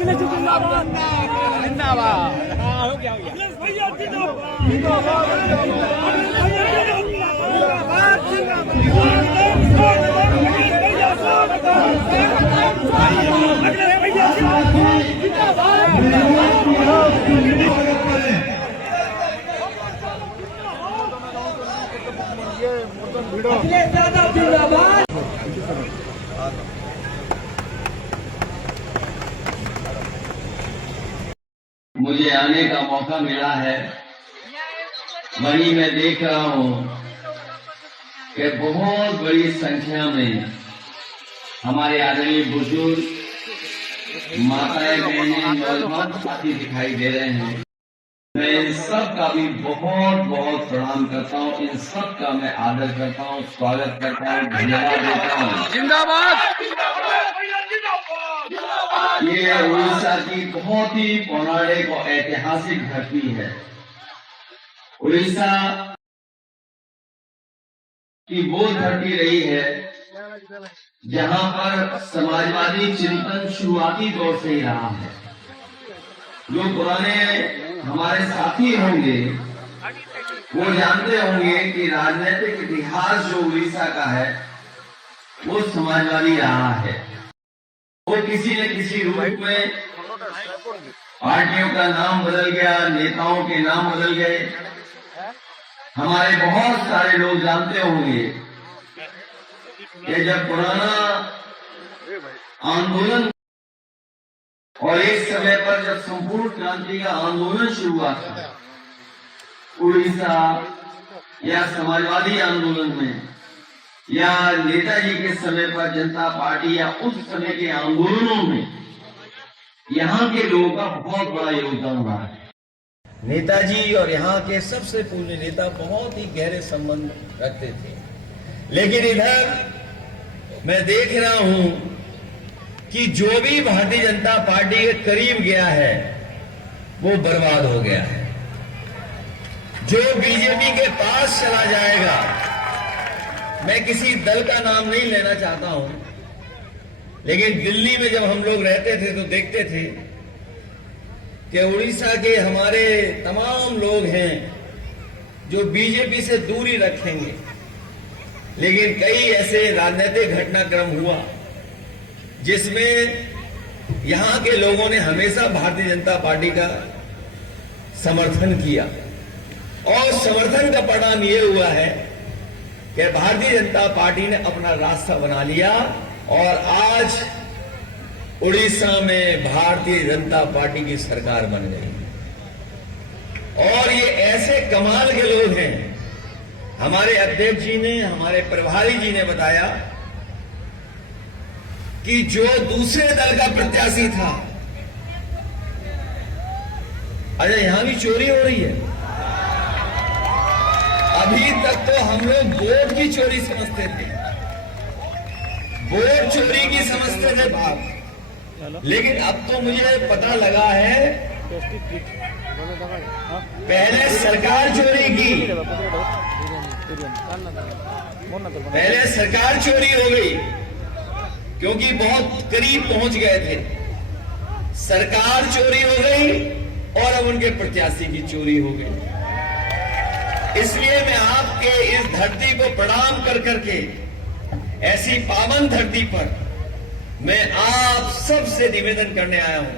अखिलेश जिंदाबाद जिंदाबाद। हो गया अखिलेश भैया जिंदाबाद जिंदाबाद जिंदाबाद। मुझे आने का मौका मिला है, वहीं मैं देख रहा हूं कि बहुत बड़ी संख्या में हमारे आदरणीय बुजुर्ग, माताएं, बहनें, नौजवान साथी दिखाई दे रहे हैं। मैं इन सब का भी बहुत बहुत प्रणाम करता हूं, इन सब का मैं आदर करता हूं, स्वागत करता हूं, धन्यवाद देता हूं। जिंदाबाद। ये उड़ीसा की बहुत ही पौराणिक और ऐतिहासिक धरती है। उड़ीसा की वो धरती रही है जहां पर समाजवादी चिंतन शुरुआती दौर से ही रहा है। जो पुराने हमारे साथी होंगे वो जानते होंगे कि राजनीतिक इतिहास जो उड़ीसा का है वो समाजवादी रहा है। वो किसी न किसी रूप में पार्टियों का नाम बदल गया, नेताओं के नाम बदल गए। हमारे बहुत सारे लोग जानते होंगे कि जब पुराना आंदोलन और एक समय पर जब संपूर्ण क्रांति का आंदोलन शुरू हुआ था उड़ीसा या समाजवादी आंदोलन में या नेताजी के समय पर जनता पार्टी या उस समय के आंदोलनों में यहाँ के लोगों का बहुत बड़ा योगदान रहा है। नेताजी और यहाँ के सबसे पूर्व नेता बहुत ही गहरे संबंध रखते थे, लेकिन इधर मैं देख रहा हूं कि जो भी भारतीय जनता पार्टी के करीब गया है वो बर्बाद हो गया है। जो बीजेपी के पास चला जाएगा, मैं किसी दल का नाम नहीं लेना चाहता हूं, लेकिन दिल्ली में जब हम लोग रहते थे तो देखते थे कि उड़ीसा के हमारे तमाम लोग हैं जो बीजेपी से दूरी रखेंगे, लेकिन कई ऐसे राजनीतिक घटनाक्रम हुआ जिसमें यहां के लोगों ने हमेशा भारतीय जनता पार्टी का समर्थन किया और समर्थन का परिणाम यह हुआ है कि भारतीय जनता पार्टी ने अपना रास्ता बना लिया और आज उड़ीसा में भारतीय जनता पार्टी की सरकार बन गई। और ये ऐसे कमाल के लोग हैं। हमारे अध्यक्ष जी ने, हमारे प्रभारी जी ने बताया कि जो दूसरे दल का प्रत्याशी था, अरे यहां भी चोरी हो रही है। अभी तक तो हम लोग वोट की चोरी समझते थे, वोट चोरी की समझते थे बात, लेकिन अब तो मुझे पता लगा है पहले सरकार चोरी की, पहले सरकार चोरी हो गई क्योंकि बहुत करीब पहुंच गए थे। सरकार चोरी हो गई और अब उनके प्रत्याशी की चोरी हो गई। इसलिए मैं आपके इस धरती को प्रणाम कर करके ऐसी पावन धरती पर मैं आप सबसे निवेदन करने आया हूं,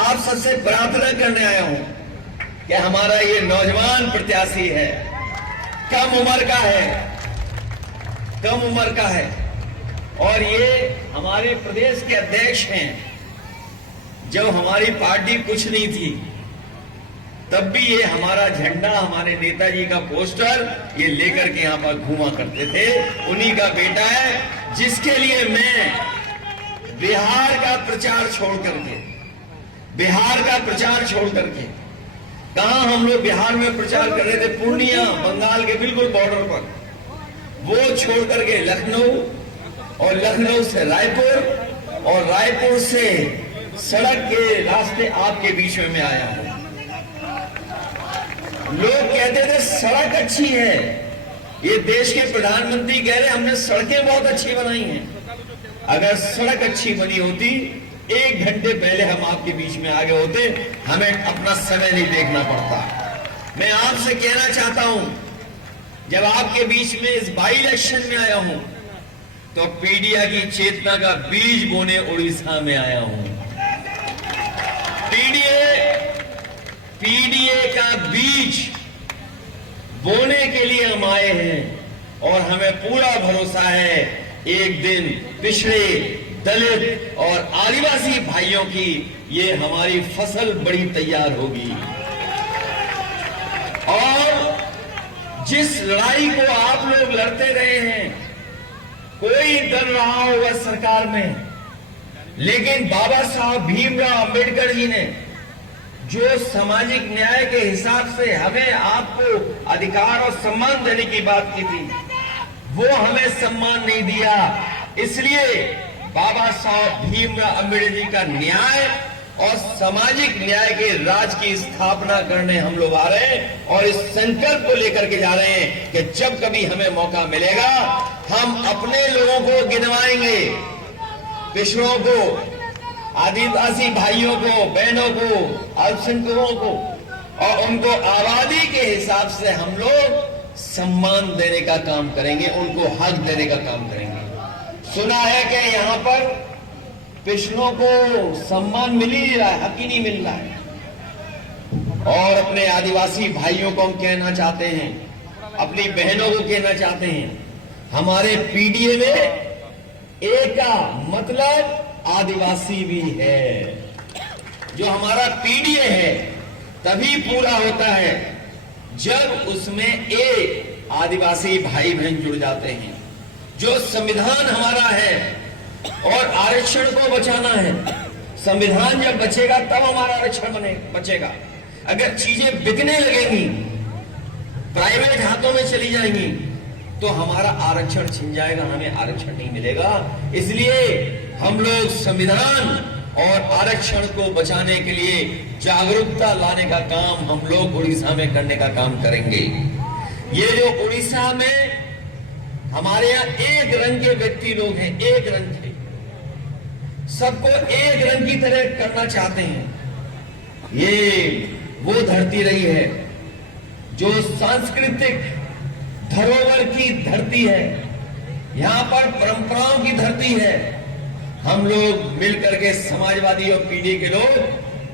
आप सबसे प्रार्थना करने आया हूं कि हमारा ये नौजवान प्रत्याशी है, कम उम्र का है, कम उम्र का है और ये हमारे प्रदेश के अध्यक्ष हैं। जब हमारी पार्टी कुछ नहीं थी तब भी ये हमारा झंडा, हमारे नेताजी का पोस्टर ये लेकर के यहां पर घूमा करते थे। उन्हीं का बेटा है जिसके लिए मैं बिहार का प्रचार छोड़ करके, बिहार का प्रचार छोड़ करके, कहां हम लोग बिहार में प्रचार कर रहे थे, पूर्णिया, बंगाल के बिल्कुल बॉर्डर पर, वो छोड़ करके लखनऊ और लखनऊ से रायपुर और रायपुर से सड़क के रास्ते आपके बीच में मैं आया हूं। लोग कहते थे सड़क अच्छी है, ये देश के प्रधानमंत्री कह रहे हमने सड़कें बहुत अच्छी बनाई हैं। अगर सड़क अच्छी बनी होती 1 घंटे पहले हम आपके बीच में आ गए होते, हमें अपना समय नहीं देखना पड़ता। मैं आपसे कहना चाहता हूं, जब आपके बीच में इस बाई इलेक्शन में आया हूं तो पीडिया की चेतना का बीज बोने उड़ीसा में आया हूं। पीडीए का बीज बोने के लिए हम आए हैं और हमें पूरा भरोसा है एक दिन पिछड़े, दलित और आदिवासी भाइयों की ये हमारी फसल बड़ी तैयार होगी। और जिस लड़ाई को आप लोग लड़ते रहे हैं, कोई डर रहा होगा सरकार में, लेकिन बाबा साहब भीमराव अंबेडकर जी ने जो सामाजिक न्याय के हिसाब से हमें आपको अधिकार और सम्मान देने की बात की थी, वो हमें सम्मान नहीं दिया। इसलिए बाबा साहब भीमराव अंबेडकर जी का न्याय और सामाजिक न्याय के राज की स्थापना करने हम लोग आ रहे हैं और इस संकल्प को लेकर के जा रहे हैं कि जब कभी हमें मौका मिलेगा हम अपने लोगों को गिनवाएंगे, पिछड़ों को, आदिवासी भाइयों को, बहनों को, अल्पसंख्यकों को, और उनको आबादी के हिसाब से हम लोग सम्मान देने का काम करेंगे, उनको हक देने का काम करेंगे। सुना है कि यहाँ पर पिछड़ों को सम्मान मिल ही नहीं रहा है, हक ही नहीं मिल रहा है। और अपने आदिवासी भाइयों को हम कहना चाहते हैं, अपनी बहनों को कहना चाहते हैं, हमारे पीडीए में एक का मतलब आदिवासी भी है। जो हमारा पीडीए है तभी पूरा होता है जब उसमें एक आदिवासी भाई बहन जुड़ जाते हैं। जो संविधान हमारा है और आरक्षण को बचाना है, संविधान जब बचेगा तब हमारा आरक्षण बचेगा। अगर चीजें बिकने लगेंगी, प्राइवेट हाथों में चली जाएंगी, तो हमारा आरक्षण छिन जाएगा, हमें आरक्षण नहीं मिलेगा। इसलिए हम लोग संविधान और आरक्षण को बचाने के लिए जागरूकता लाने का काम हम लोग उड़ीसा में करने का काम करेंगे। ये जो उड़ीसा में हमारे यहाँ एक रंग के व्यक्ति लोग हैं, एक रंग के, सबको एक रंग की तरह करना चाहते हैं। ये वो धरती रही है जो सांस्कृतिक धरोहर की धरती है, यहां पर परंपराओं की धरती है। हम लोग मिलकर के समाजवादी और पीढ़ी के लोग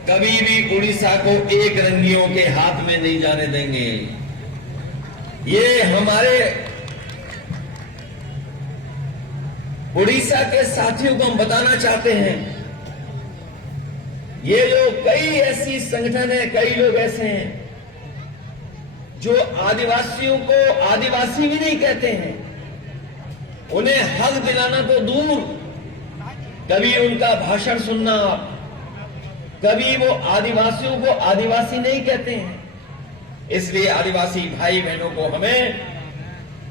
कभी भी उड़ीसा को एक रंगियों के हाथ में नहीं जाने देंगे। ये हमारे उड़ीसा के साथियों को हम बताना चाहते हैं, ये जो कई ऐसी संगठन है, कई लोग ऐसे हैं जो आदिवासियों को आदिवासी भी नहीं कहते हैं, उन्हें हक दिलाना तो दूर, कभी उनका भाषण सुनना, कभी वो आदिवासियों को आदिवासी नहीं कहते हैं। इसलिए आदिवासी भाई बहनों को हमें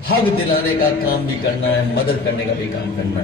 हक दिलाने का काम भी करना है, मदद करने का भी काम करना है।